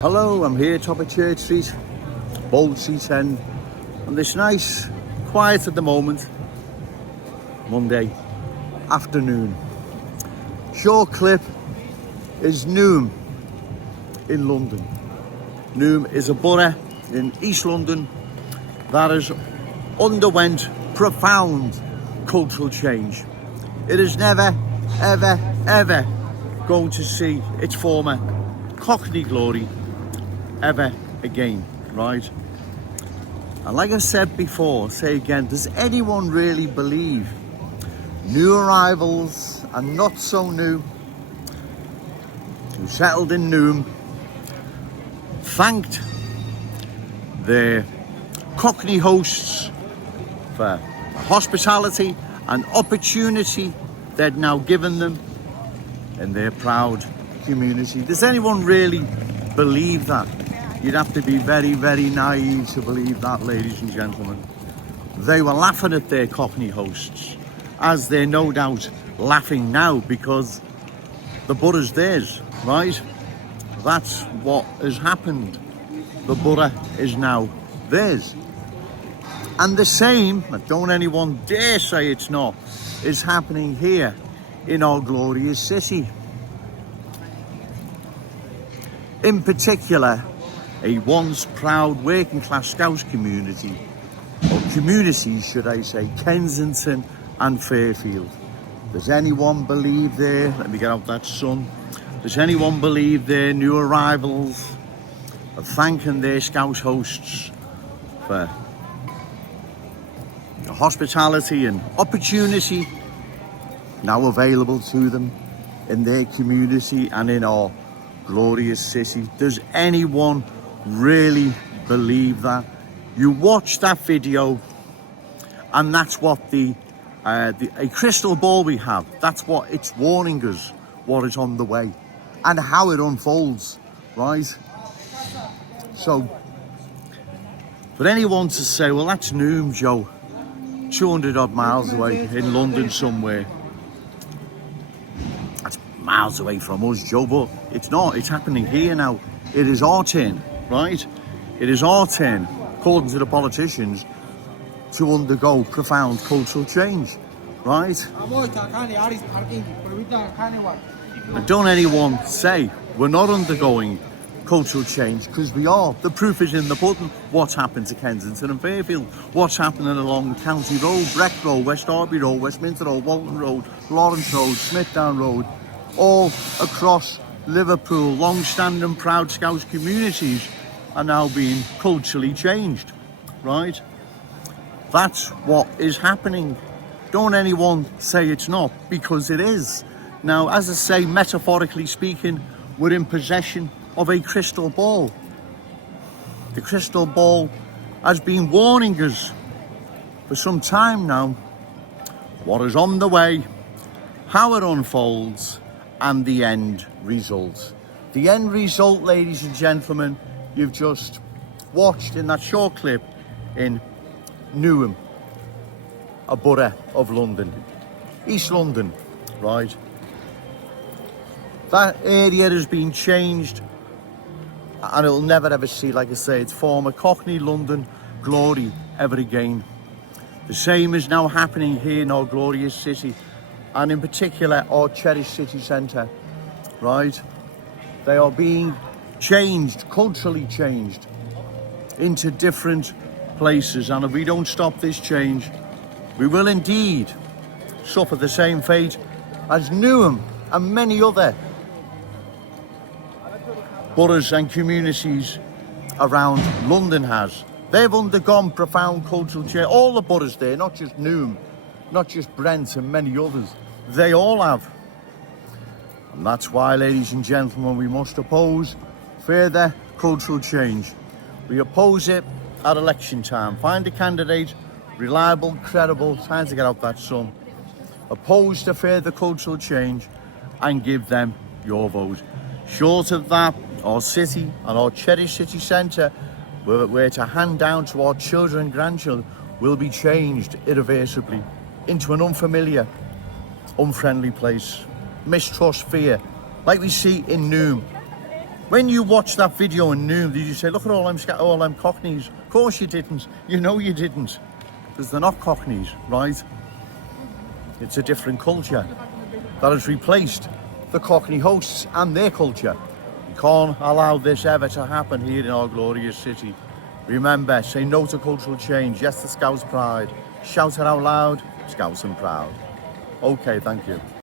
Hello, I'm here top of Church Street, Bold Street End, on this nice, quiet at the moment, Monday afternoon. Short clip is Newham in London. Newham is a borough in East London that has underwent profound cultural change. It is never, ever going to see its former Cockney glory ever again, right? And like I said before, say again, does anyone really believe new arrivals and not so new who settled in Newham thanked their Cockney hosts for the hospitality and opportunity they'd now given them in their proud community? Does anyone really believe that? You'd have to be very, very naive to believe that, ladies and gentlemen. They were laughing at their Cockney hosts, as they're no doubt laughing now because the borough's theirs, right? That's what has happened. The borough is now theirs. And the same, don't anyone dare say it's not, is happening here in our glorious city. In particular, a once proud working class Scouse community, or communities should I say, Kensington and Fairfield. Does anyone believe there, let me get out that sun, does anyone believe their new arrivals are thanking their Scouse hosts for the hospitality and opportunity now available to them in their community and in our glorious city? Does anyone really believe that? You watch that video and that's what a crystal ball we have, that's what it's warning us what is on the way and how it unfolds, right? So for anyone to say, well, that's Newham, Joe, 200 odd miles away in London somewhere, that's miles away from us, Joe, but it's not. It's happening here now. It is our turn, right? It is our turn, according to the politicians, to undergo profound cultural change, right? And don't anyone say we're not undergoing cultural change, because we are. The proof is in the pudding. What's happened to Kensington and Fairfield? What's happening along County Road, Breck Road, West Derby Road, Westminster Road, Walton Road, Lawrence Road, Smithdown Road, all across Liverpool. Long-standing proud Scouse communities are now being culturally changed, right? That's what is happening. Don't anyone say it's not, because it is. Now, as I say, metaphorically speaking, we're in possession of a crystal ball. The crystal ball has been warning us for some time now what is on the way, how it unfolds, and the end result. The end result, ladies and gentlemen, you've just watched in that short clip in Newham, a borough of London, East London, right? That area has been changed and it'll never ever see, like I say, its former Cockney London glory ever again. The same is now happening here in our glorious city, and in particular our Cherished city centre, right? They are being changed, culturally changed, into different places, and if we don't stop this change, we will indeed suffer the same fate as Newham and many other boroughs and communities around London has. They've undergone profound cultural change. All the boroughs there, not just Newham, not just Brent and many others, they all have. And that's why, ladies and gentlemen, we must oppose further cultural change. We oppose it at election time. Find a candidate, reliable, credible, time to get out that sun. Oppose to further cultural change and give them your vote. Short of that, our city and our cherished city centre, we're to hand down to our children and grandchildren, will be changed irreversibly into an unfamiliar, unfriendly place. Mistrust, fear, like we see in Newham, When you watch that video in Newham, did you say, look at all them Cockneys? Of course you didn't. You know you didn't. Because they're not Cockneys, right? It's a different culture that has replaced the Cockney hosts and their culture. We can't allow this ever to happen here in our glorious city. Remember, say no to cultural change. Yes to Scouse pride. Shout it out loud, Scouse and proud. Okay, thank you.